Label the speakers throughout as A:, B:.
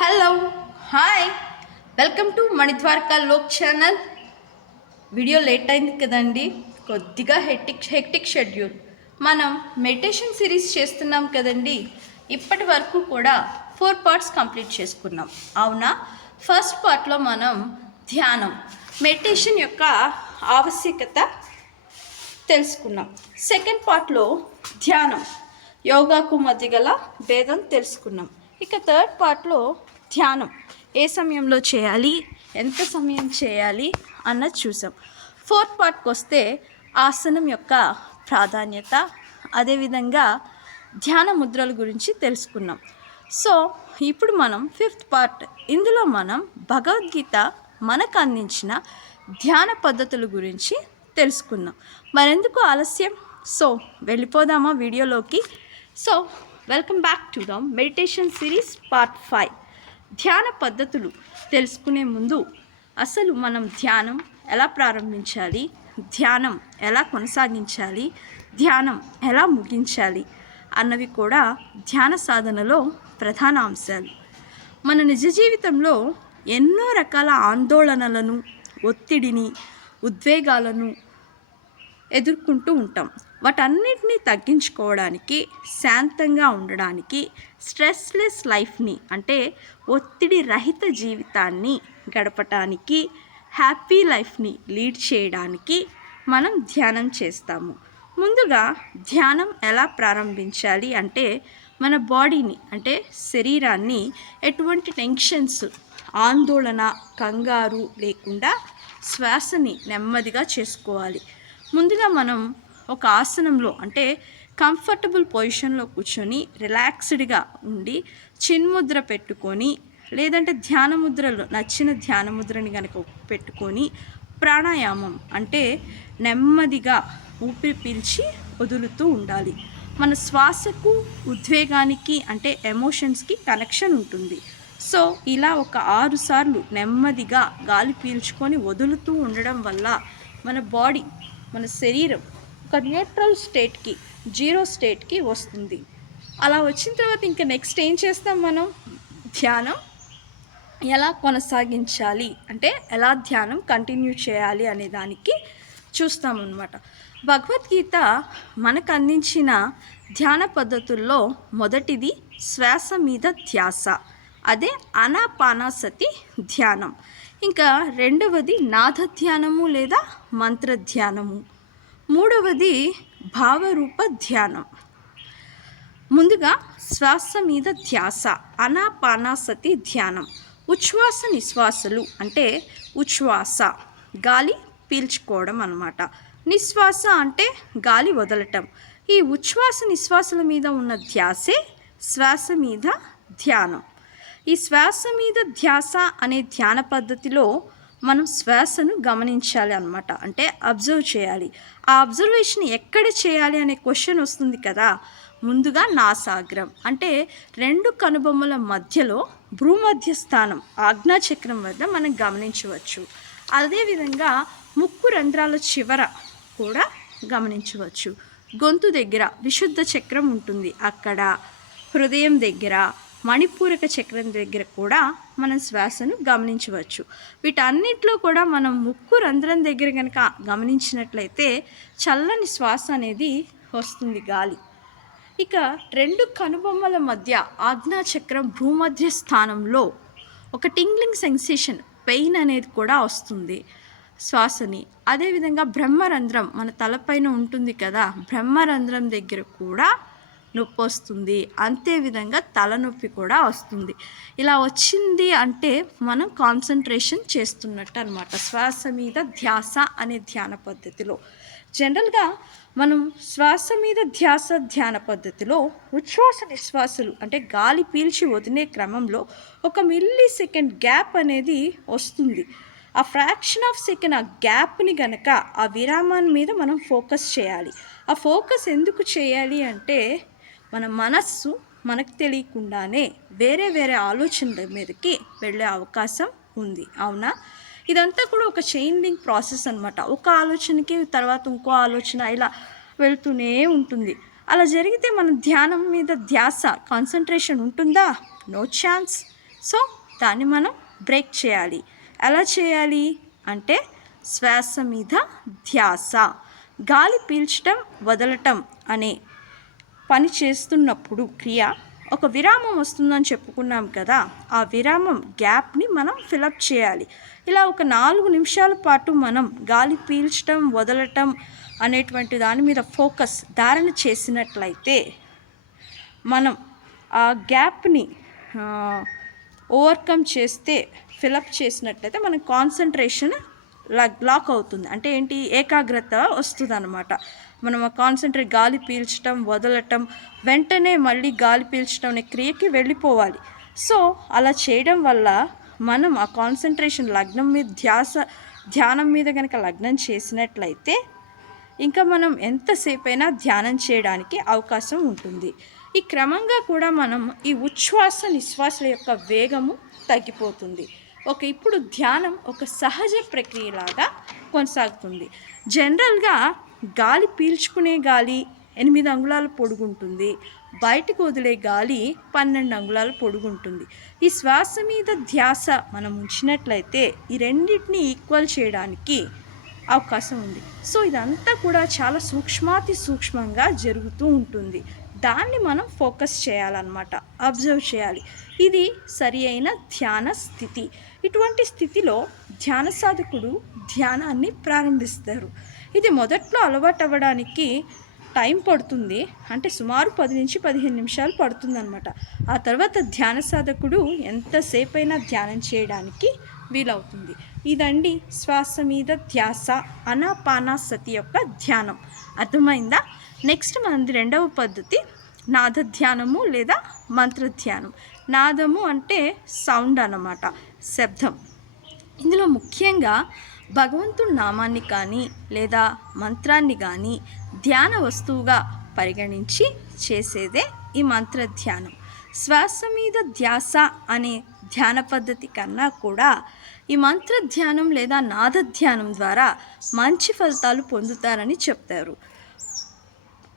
A: Hello hi welcome to Manidwaraka Lok channel video late అయింది కదండి. కొద్దిగా హెక్టిక్ హెక్టిక్ షెడ్యూల్ మనం మెడిటేషన్ సిరీస్ చేస్తున్నాం కదండి. ఇప్పటి వరకు కూడా ఫోర్ పార్ట్స్ కంప్లీట్ చేసుకున్నాం. అవునా? ఫస్ట్ పార్ట్లో మనం ధ్యానం మెడిటేషన్ యొక్క ఆవశ్యకత తెలుసుకున్నాం. సెకండ్ పార్ట్లో ధ్యానం యోగాకు మధ్య గల భేదం తెలుసుకున్నాం. ఇక థర్డ్ పార్ట్లో ధ్యానం. ఏ సమయంలో చేయాలి? ఎంత సమయం చేయాలి? అన్నది చూసాం. ఫోర్త్ పార్ట్కి వస్తే ఆసనం యొక్క ప్రాధాన్యత అదేవిధంగా ధ్యాన ముద్రల గురించి తెలుసుకున్నాం. సో ఇప్పుడు మనం ఫిఫ్త్ పార్ట్. ఇందులో మనం భగవద్గీత మనకు అందించిన ధ్యాన పద్ధతుల గురించి తెలుసుకుందాం మరెందుకు ఆలస్యం? సో వెళ్ళిపోదామా వీడియోలోకి? So welcome back to the meditation series part five. ధ్యాన పద్ధతులు తెలుసుకునే ముందు అసలు మనం ధ్యానం ఎలా ప్రారంభించాలి? ధ్యానం ఎలా కొనసాగించాలి? ధ్యానం ఎలా ముగించాలి? అన్నవి కూడా ధ్యాన సాధనలో ప్రధాన అంశాలు. మన నిజ జీవితంలో ఎన్నో రకాల ఆందోళనలను ఒత్తిడిని ఉద్వేగాలను ఎదుర్కొంటూ ఉంటాం. వాటన్నిటిని తగ్గించుకోవడానికి శాంతంగా ఉండడానికి స్ట్రెస్లెస్ లైఫ్ని అంటే ఒత్తిడి రహిత జీవితాన్ని గడపటానికి హ్యాపీ లైఫ్ని లీడ్ చేయడానికి మనం ధ్యానం చేస్తాము. ముందుగా ధ్యానం ఎలా ప్రారంభించాలి అంటే మన బాడీని అంటే శరీరాన్ని ఎటువంటి టెన్షన్స్ ఆందోళన కంగారు లేకుండా శ్వాసని నెమ్మదిగా చేసుకోవాలి. ముందుగా మనం ఒక ఆసనంలో అంటే కంఫర్టబుల్ పొజిషన్లో కూర్చొని రిలాక్స్డ్గా ఉండి చిన్ముద్ర పెట్టుకొని లేదంటే ధ్యాన ముద్రలో నచ్చిన ధ్యాన ముద్రని కనుక పెట్టుకొని ప్రాణాయామం అంటే నెమ్మదిగా ఊపిరి పీల్చి వదులుతూ ఉండాలి. మన శ్వాసకు ఉద్వేగానికి అంటే ఎమోషన్స్కి కనెక్షన్ ఉంటుంది. సో ఇలా ఒక ఆరు సార్లు నెమ్మదిగా గాలి పీల్చుకొని వదులుతూ ఉండడం వల్ల మన బాడీ మన శరీరం ఒక న్యూట్రల్ స్టేట్కి జీరో స్టేట్కి వస్తుంది. అలా వచ్చిన తర్వాత ఇంకా నెక్స్ట్ ఏం చేస్తాం మనం? ధ్యానం. ఎలా కొనసాగించాలి? అంటే ఎలా ధ్యానం కంటిన్యూ చేయాలి అనే దానికి చూస్తామన్నమాట భగవద్గీత మనకు అందించిన ధ్యాన పద్ధతుల్లో మొదటిది శ్వాస మీద ధ్యాస. అదే అనాపానాసతి ధ్యానం. ఇంకా రెండవది నాద ధ్యానము లేదా మంత్ర ధ్యానము మూడవది భావరూప ధ్యానం. ముందుగా శ్వాస మీద ధ్యాస అనాపానాసతి ధ్యానం. ఉచ్ఛ్వాస నిశ్వాసలు అంటే ఉచ్ఛ్వాస గాలి పీల్చుకోవడం అనమాట నిశ్వాస అంటే గాలి వదలటం. ఈ ఉచ్ఛ్వాస నిశ్వాసల మీద ఉన్న ధ్యాసే శ్వాస మీద ధ్యానం. ఈ శ్వాస మీద ధ్యాస అనే ధ్యాన పద్ధతిలో మనం శ్వాసను గమనించాలి అనమాట అంటే అబ్జర్వ్ చేయాలి. ఆ అబ్జర్వేషన్ ఎక్కడ చేయాలి అనే క్వశ్చన్ వస్తుంది కదా? ముందుగా నాసాగ్రం. అంటే రెండు కనుబొమ్మల మధ్యలో భూమధ్య స్థానం ఆజ్ఞాచక్రం వద్ద మనం గమనించవచ్చు. అదేవిధంగా ముక్కు రంధ్రాల చివర కూడా గమనించవచ్చు. గొంతు దగ్గర విశుద్ధ చక్రం ఉంటుంది. అక్కడ హృదయం దగ్గర మణిపూరక చక్రం దగ్గర కూడా మనం శ్వాసను గమనించవచ్చు. వీటన్నిటిలో కూడా మనం ముక్కు రంధ్రం దగ్గర కనుక గమనించినట్లయితే చల్లని శ్వాస అనేది వస్తుంది గాలి. ఇక రెండు కనుబొమ్మల మధ్య ఆజ్ఞాచక్రం భూమధ్య స్థానంలో ఒక టింగ్లింగ్ సెన్సేషన్ పెయిన్ అనేది కూడా వస్తుంది శ్వాసని. అదేవిధంగా బ్రహ్మరంధ్రం మన తలపైన ఉంటుంది కదా బ్రహ్మరంధ్రం దగ్గర కూడా నొప్పి వస్తుంది అంతే విధంగా తలనొప్పి కూడా వస్తుంది. ఇలా వచ్చింది అంటే మనం కాన్సన్ట్రేషన్ చేస్తున్నట్టు అనమాట శ్వాస మీద ధ్యాస అనే ధ్యాన పద్ధతిలో. జనరల్గా మనం శ్వాస మీద ధ్యాస ధ్యాన పద్ధతిలో ఉచ్ఛ్వాస నిశ్వాసలు అంటే గాలి పీల్చి వదిలే క్రమంలో ఒక మిల్లీ సెకండ్ గ్యాప్ అనేది వస్తుంది. ఆ ఫ్రాక్షన్ ఆఫ్ సెకండ్ ఆ గ్యాప్ని గనక ఆ విరామాన్ని మీద మనం ఫోకస్ చేయాలి. ఆ ఫోకస్ ఎందుకు చేయాలి అంటే మన మనస్సు మనకు తెలియకుండానే వేరే వేరే ఆలోచనల మీదకి వెళ్ళే అవకాశం ఉంది. అవునా? ఇదంతా కూడా ఒక చైన్ లింక్ ప్రాసెస్ అనమాట ఒక ఆలోచనకి తర్వాత ఇంకో ఆలోచన ఇలా వెళ్తూనే ఉంటుంది. అలా జరిగితే మన ధ్యానం మీద ధ్యాస కాన్సన్ట్రేషన్ ఉంటుందా? నో ఛాన్స్ సో దాన్ని మనం బ్రేక్ చేయాలి. ఎలా చేయాలి? అంటే శ్వాస మీద ధ్యాస. గాలి పీల్చటం వదలటం అనే పని చేస్తున్నప్పుడు క్రియ ఒక విరామం వస్తుందని చెప్పుకున్నాం కదా ఆ విరామం గ్యాప్ని మనం ఫిలప్ చేయాలి. ఇలా ఒక నాలుగు నిమిషాల పాటు మనం గాలి పీల్చటం వదలటం అనేటువంటి దాని మీద ఫోకస్ ధారణ చేసినట్లయితే మనం ఆ గ్యాప్ని ఓవర్కమ్ చేస్తే ఫిలప్ చేసినట్లయితే మన కాన్సన్ట్రేషన్ లాక్ అవుతుంది. అంటే ఏంటి? ఏకాగ్రత వస్తుంది అనమాట మనం ఆ కాన్సన్ట్రేట్ గాలి పీల్చడం వదలటం వెంటనే మళ్ళీ గాలి పీల్చడం అనే క్రియకి వెళ్ళిపోవాలి. సో అలా చేయడం వల్ల మనం ఆ కాన్సన్ట్రేషన్ లగ్నం మీద ధ్యాస ధ్యానం మీద కనుక లగ్నం చేసినట్లయితే ఇంకా మనం ఎంతసేపు అయినా ధ్యానం చేయడానికి అవకాశం ఉంటుంది. ఈ క్రమంగా కూడా మనం ఈ ఉచ్ఛ్వాస నిశ్వాసల యొక్క వేగము తగ్గిపోతుంది. ఒక ఇప్పుడు ధ్యానం ఒక సహజ ప్రక్రియలాగా కొనసాగుతుంది. జనరల్గా గాలి పీల్చుకునే గాలి ఎనిమిది అంగుళాల పొడుగుంటుంది. బయటకు వదిలే గాలి పన్నెండు అంగుళాల పొడుగుంటుంది. ఈ శ్వాస మీద ధ్యాస మనం ఉంచినట్లయితే ఈ రెండింటిని ఈక్వల్ చేయడానికి అవకాశం ఉంది. సో ఇదంతా కూడా చాలా సూక్ష్మాతి సూక్ష్మంగా జరుగుతూ ఉంటుంది. దాన్ని మనం ఫోకస్ చేయాలన్నమాట. అబ్జర్వ్ చేయాలి. ఇది సరి అయిన ధ్యాన స్థితి. ఇటువంటి స్థితిలో ధ్యాన సాధకుడు ధ్యానాన్ని ప్రారంభిస్తారు. ఇది మొదట్లో అలవాటు అవ్వడానికి టైం పడుతుంది. అంటే సుమారు పది నుంచి పదిహేను నిమిషాలు పడుతుందన్నమాట. ఆ తర్వాత ధ్యాన సాధకుడు ఎంతసేపైనా ధ్యానం చేయడానికి వీలవుతుంది. ఇదండి శ్వాస మీద ధ్యాస అనాపానాసతి యొక్క ధ్యానం. అర్థమైందా? నెక్స్ట్ మనది రెండవ పద్ధతి నాద ధ్యానము లేదా మంత్ర ధ్యానం నాదము అంటే సౌండ్ అన్నమాట శబ్దం. ఇందులో ముఖ్యంగా భగవంతుడి నామాన్ని కానీ లేదా మంత్రాన్ని కానీ ధ్యాన వస్తువుగా పరిగణించి చేసేదే ఈ మంత్ర ధ్యానం. శ్వాస మీద ధ్యాస అనే ధ్యాన పద్ధతి కన్నా కూడా ఈ మంత్ర ధ్యానం లేదా నాద ధ్యానం ద్వారా మంచి ఫలితాలు పొందుతారని చెప్తారు.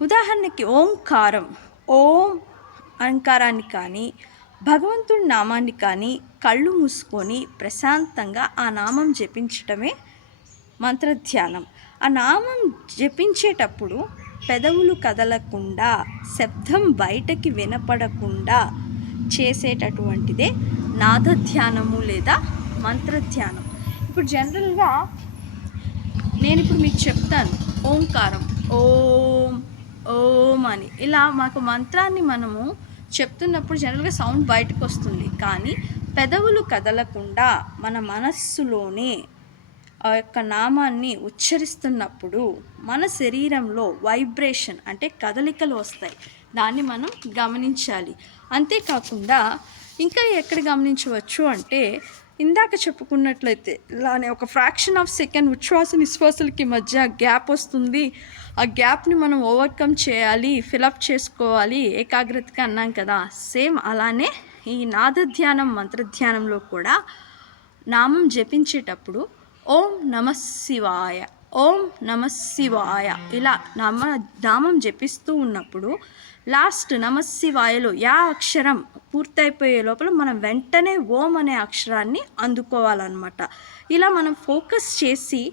A: ఉదాహరణకి ఓంకారం ఓం అంకారాన్ని కానీ భగవంతుడి నామాన్ని కానీ కళ్ళు మూసుకొని ప్రశాంతంగా ఆ నామం జపించటమే మంత్రధ్యానం. ఆ నామం జపించేటప్పుడు పెదవులు కదలకుండా శబ్దం బయటకి వినపడకుండా చేసేటటువంటిదే నాదధ్యానము లేదా మంత్రధ్యానం. ఇప్పుడు జనరల్గా నేను ఇప్పుడు మీకు చెప్తాను ఓంకారం ఓం ఓం అని. ఇలా మాకు మంత్రాన్ని మనము చెప్తున్నప్పుడు జనరల్గా సౌండ్ బయటకు వస్తుంది కానీ పెదవులు కదలకుండా మన మనస్సులోనే ఆ యొక్క నామాన్ని ఉచ్చరిస్తున్నప్పుడు మన శరీరంలో వైబ్రేషన్ అంటే కదలికలు వస్తాయి. దాన్ని మనం గమనించాలి. అంతేకాకుండా ఇంకా ఎక్కడ గమనించవచ్చు అంటే ఇందాక చెప్పుకున్నట్లయితే ఇలానే ఒక ఫ్రాక్షన్ ఆఫ్ సెకండ్ ఉచ్ఛ్వాస నిశ్వాసలకి మధ్య గ్యాప్ వస్తుంది. ఆ గ్యాప్ని మనం ఓవర్కమ్ చేయాలి ఫిలప్ చేసుకోవాలి ఏకాగ్రతగా అన్నాం కదా. సేమ్ అలానే ఈ నాదధ్యానం మంత్రధ్యానంలో కూడా నామం జపించేటప్పుడు ఓం నమ శివాయ ఓం నమ శివాయ ఇలా నామ నామం జపిస్తూ ఉన్నప్పుడు లాస్ట్ నమశివాయలో యా అక్షరం పూర్తయిపోయే లోపల మనం వెంటనే ఓం అనే అక్షరాన్ని అందుకోవాలన్నమాట. ఇలా మనం ఫోకస్ చేసి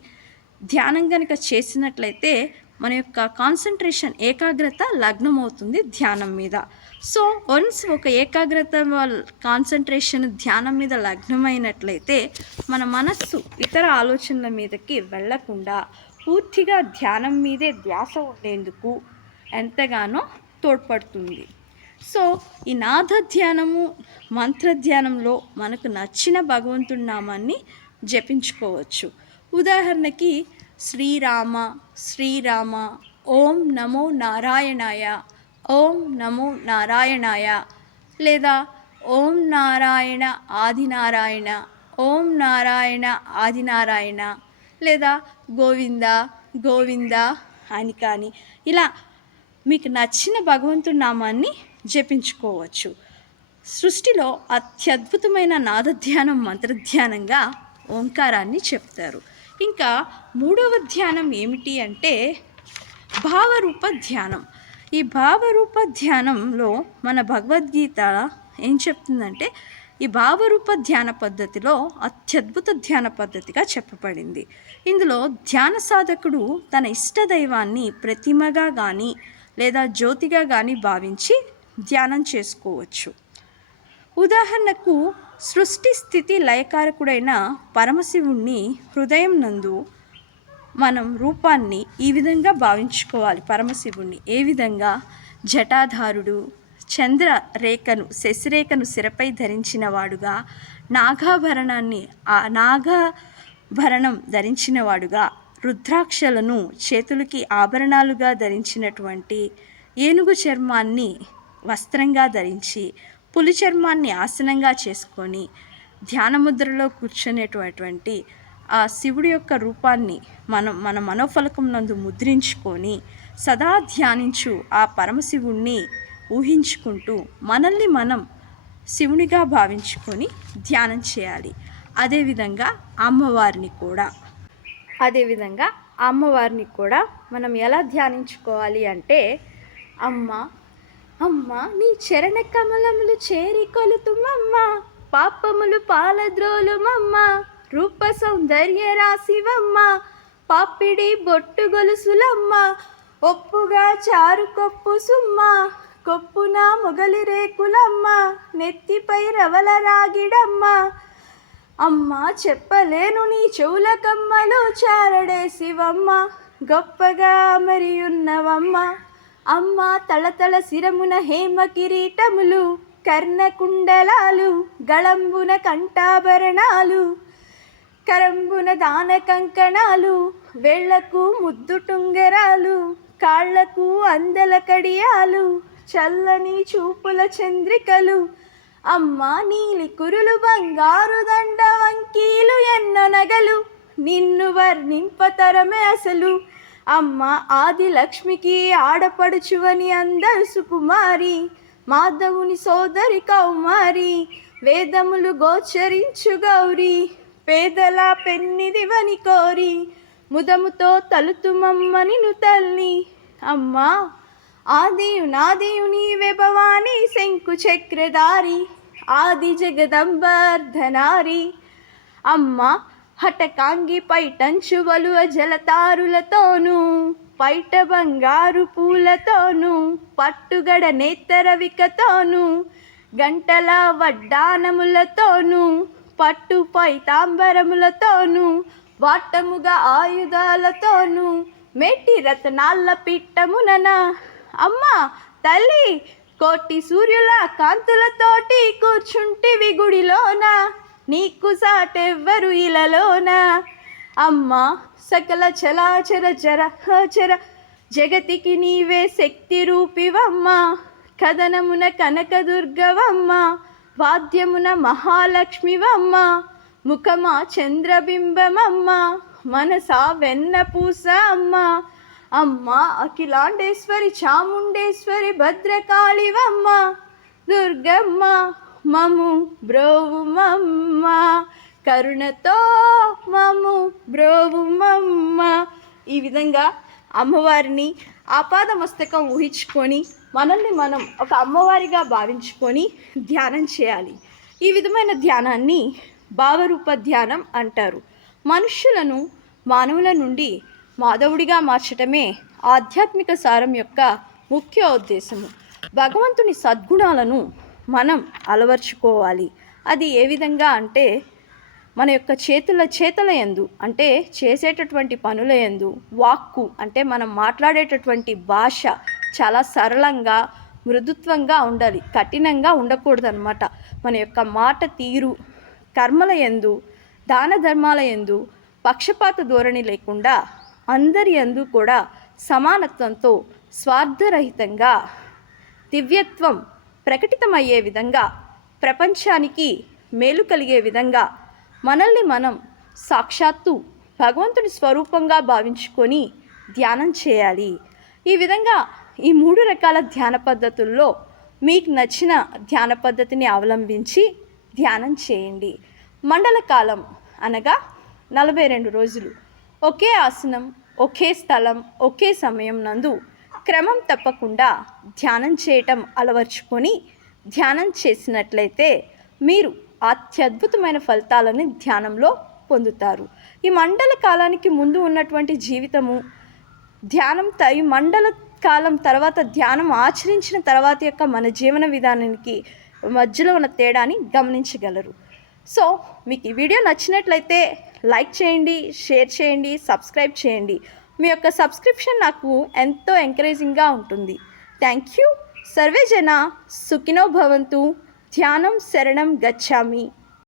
A: ధ్యానం కనుక చేసినట్లయితే మన యొక్క కాన్సన్ట్రేషన్ ఏకాగ్రత లగ్నం అవుతుంది ధ్యానం మీద. సో వన్స్ ఒక ఏకాగ్రత కాన్సన్ట్రేషన్ ధ్యానం మీద లగ్నమైనట్లయితే మన మనస్సు ఇతర ఆలోచనల మీదకి వెళ్ళకుండా పూర్తిగా ధ్యానం మీదే ధ్యాస ఉండేందుకు ఎంతగానో తోడ్పడుతుంది. సో ఈ నాథ ధ్యానము మంత్ర ధ్యానంలో మనకు నచ్చిన భగవంతుడి నామాన్ని జపించుకోవచ్చు. ఉదాహరణకి శ్రీరామ శ్రీరామ ఓం నమో నారాయణాయ ఓం నమో నారాయణాయ లేదా ఓం నారాయణ ఆదినారాయణ ఓం నారాయణ ఆదినారాయణ లేదా గోవింద గోవింద అని కానీ ఇలా మీకు నచ్చిన భగవంతుడి నామాన్ని జపించుకోవచ్చు. సృష్టిలో అత్యద్భుతమైన నాదధ్యానం మంత్రధ్యానంగా ఓంకారాన్ని చెప్తారు. ఇంకా మూడవ ధ్యానం ఏమిటి అంటే భావరూప ధ్యానం. ఈ భావరూప ధ్యానంలో మన భగవద్గీత ఏం చెప్తుందంటే ఈ భావరూప ధ్యాన పద్ధతిలో అత్యద్భుత ధ్యాన పద్ధతిగా చెప్పబడింది. ఇందులో ధ్యాన సాధకుడు తన ఇష్ట దైవాన్ని ప్రతిమగా కానీ లేదా జ్యోతిగా కానీ భావించి ధ్యానం చేసుకోవచ్చు. ఉదాహరణకు సృష్టి స్థితి లయకారకుడైన పరమశివుణ్ణి హృదయం నందు మనం రూపాన్ని ఈ విధంగా భావించుకోవాలి. పరమశివుణ్ణి ఏ విధంగా? జటాధారుడు చంద్ర రేఖను శశిరేఖను సిరపై ధరించినవాడుగా నాగాభరణాన్ని ఆ నాగాభరణం ధరించినవాడుగా రుద్రాక్షలను చేతులకి ఆభరణాలుగా ధరించినటువంటి ఏనుగు చర్మాన్ని వస్త్రంగా ధరించి పులి చర్మాన్ని ఆసనంగా చేసుకొని ధ్యానముద్రలో కూర్చునేటటువంటి ఆ శివుడి యొక్క రూపాన్ని మనం మన మనోఫలకం నందు ముద్రించుకొని సదా ధ్యానించు ఆ పరమశివుణ్ణి ఊహించుకుంటూ మనల్ని మనం శివునిగా భావించుకొని ధ్యానం చేయాలి. అదేవిధంగా అమ్మవారిని కూడా అదేవిధంగా అమ్మవారిని కూడా మనం ఎలా ధ్యానించుకోవాలి అంటే అమ్మ అమ్మ నీ చరణ కమలములు చేరి కొలుతుమమ్మ పాపములు పాలద్రోలుమమ్మ రూప సౌందర్య రాశివమ్మ పాపిడి బొట్టు గొలుసులమ్మ ఒప్పుగా చారు కొప్పు సుమ్మ కొప్పున మొగలి రేకులమ్మ నెత్తిపై రవల రాగిడమ్మ అమ్మ చెప్పలేను నీ చెవుల కమ్మలో చారడే శివమ్మ. గొప్పగా మరి ఉన్నవమ్మ అమ్మ తళతళ శిరమున హేమ కిరీటములు కర్ణకుండలాలు గళంబున కంఠాభరణాలు కరంబున దాన కంకణాలు వేళ్ళకు ముద్దు టుంగరాలు కాళ్ళకు అందల కడియాలు చల్లని చూపుల చంద్రికలు అమ్మ నీలి కురులు బంగారు దండ వంకీలు ఎన్నో నగలు. నిన్ను వర్ణింపతరమే అసలు. అమ్మ ఆది లక్ష్మికి ఆడపడుచువని అందరు సుకుమారి. మాధవుని సోదరి కౌమారి. వేదములు గోచరించు గౌరీ. పేదల పెన్నిదివని కోరి. ముదముతో తలుతుమమ్మని ను తల్లి. అమ్మా ఆదియు నాదియు నీవే భవాని శంకు చక్రధారి ఆది జగదంబర్ధనారి అమ్మ హఠకాంగి పైటంచువలువ జలతారులతోనూ పైట బంగారు పూలతోనూ పట్టుగడ నేత్తరవికతోనూ గంటల వడ్డానములతోనూ పట్టు పైతాంబరములతోనూ వాటముగా ఆయుధాలతోనూ మెట్టి రతనాళ్ళ పిట్టమునన అమ్మ తల్లి కోటి సూర్యుల కాంతులతోటి కూర్చుంటివి గుడిలోన. నీకు సాటెవ్వరు ఇలలోన. అమ్మ సకల చలాచర జరహచర జగతికి నీవే శక్తి రూపివమ్మ. కథనమున కనకదుర్గవమ్మ వాద్యమున మహాలక్ష్మివమ్మ ముఖమా చంద్రబింబమమ్మ మనసా వెన్న పూస అమ్మ. అమ్మ అఖిలాండేశ్వరి చాముండేశ్వరి భద్రకాళివమ్మ దుర్గమ్మ మము బ్రోవుమమ్మ కరుణతో మము బ్రోవుమమ్మ. ఈ విధంగా అమ్మవారిని ఆపాద మస్తకం ఊహించుకొని మనల్ని మనం ఒక అమ్మవారిగా భావించుకొని ధ్యానం చేయాలి. ఈ విధమైన ధ్యానాన్ని భావరూప ధ్యానం అంటారు. మనుషులను మానవుల నుండి మాధవుడిగా మార్చటమే ఆధ్యాత్మిక సారం యొక్క ముఖ్య ఉద్దేశము. భగవంతుని సద్గుణాలను మనం అలవర్చుకోవాలి. అది ఏ విధంగా అంటే మన యొక్క చేతుల చేతల ఎందు అంటే చేసేటటువంటి పనుల ఎందు వాక్కు అంటే మనం మాట్లాడేటటువంటి భాష చాలా సరళంగా మృదుత్వంగా ఉండాలి. కఠినంగా ఉండకూడదన్నమాట. మన యొక్క మాట తీరు కర్మల ఎందు దాన ధర్మాల ఎందు పక్షపాత ధోరణి లేకుండా అందరి అందు కూడా సమానత్వంతో స్వార్థరహితంగా దివ్యత్వం ప్రకటితమయ్యే విధంగా ప్రపంచానికి మేలు కలిగే విధంగా మనల్ని మనం సాక్షాత్తు భగవంతుని స్వరూపంగా భావించుకొని ధ్యానం చేయాలి. ఈ విధంగా ఈ మూడు రకాల ధ్యాన పద్ధతుల్లో మీకు నచ్చిన ధ్యాన పద్ధతిని అవలంబించి ధ్యానం చేయండి. మండల కాలం అనగా నలభై రెండు రోజులు. ఒకే ఆసనం ఒకే స్థలం ఒకే సమయం నందు క్రమం తప్పకుండా ధ్యానం చేయటం అలవర్చుకొని ధ్యానం చేసినట్లయితే మీరు అత్యద్భుతమైన ఫలితాలను ధ్యానంలో పొందుతారు. ఈ మండల కాలానికి ముందు ఉన్నటువంటి జీవితము ధ్యానం త- ఈ మండల కాలం తర్వాత ధ్యానం ఆచరించిన తర్వాత యొక్క మన జీవన విధానానికి మధ్యలో ఉన్న తేడాని గమనించగలరు. సో మీకు ఈ వీడియో నచ్చినట్లయితే లైక్ చేయండి షేర్ చేయండి సబ్స్క్రైబ్ చేయండి. మీ యొక్క సబ్స్క్రిప్షన్ నాకు ఎంతో ఎంకరేజింగ్గా ఉంటుంది. Thank you. సర్వే జన సుఖినో భవంతు. ధ్యానం శరణం గచ్చామి.